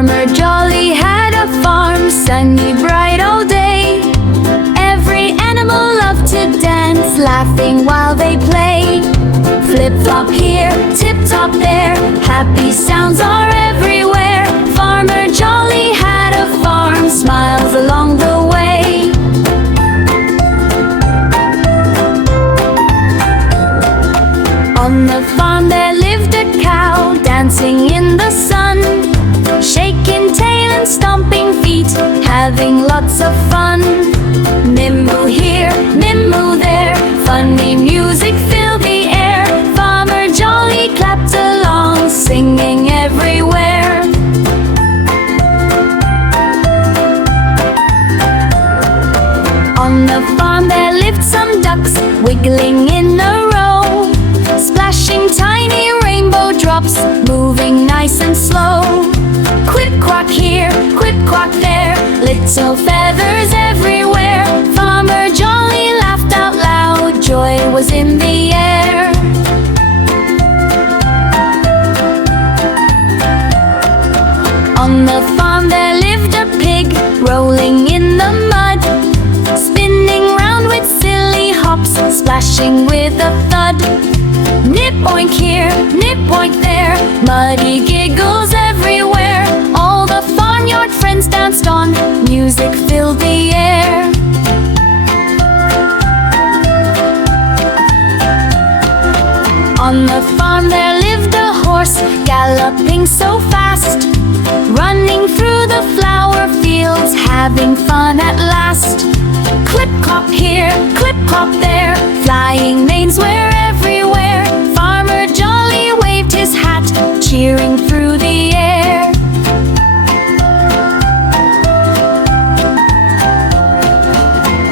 Farmer Jolly had a farm, sunny, bright all day. Every animal loved to dance, laughing while they played. Flip-flop here, tip-top there, happy sounds are everywhere. Farmer Jolly had a farm, smiles along the way. On the farm there lived a cow, dancing in the sun, shaking tail and stomping feet, having lots of fun. Moo here, moo there, funny music filled the air. Farmer Jolly clapped along, singing everywhere. On the farm there lived some ducks, wiggling in a row, splashing tiny rainbow drops, moving nice and slow. Quip-quack here, quip-quack there, little feathers everywhere. Farmer Jolly laughed out loud, joy was in the air. On the farm there lived a pig, rolling in the mud, spinning round with silly hops, splashing with a thud. Nip-oink here, nip-oink there, muddy giggles everywhere. All the farmyard friends danced on, music filled the air. On the farm there lived a horse, galloping so fast, running through the flower fields, having fun at last. Clip-clop here, clip-clop there, flying manes were everywhere. Farmer Jolly waved his hat, cheering through the air.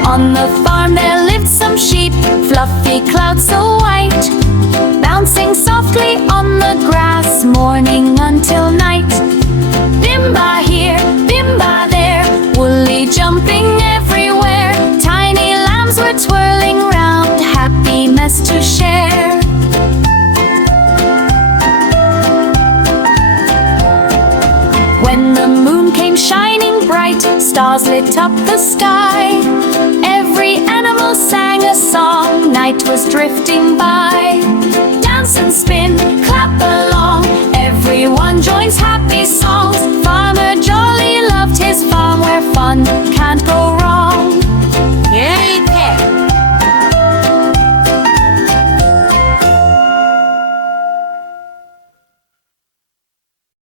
On the farm there lived some sheep, fluffy clouds so white, bouncing softly on the grass, morning until night. Bimba here, bimba there, woolly jumping everywhere. Tiny lambs were twirling round, happy mess to share. When the moon came shining bright, stars lit up the sky. Every animal sang a song, night was drifting by. Dance and spin, clap along,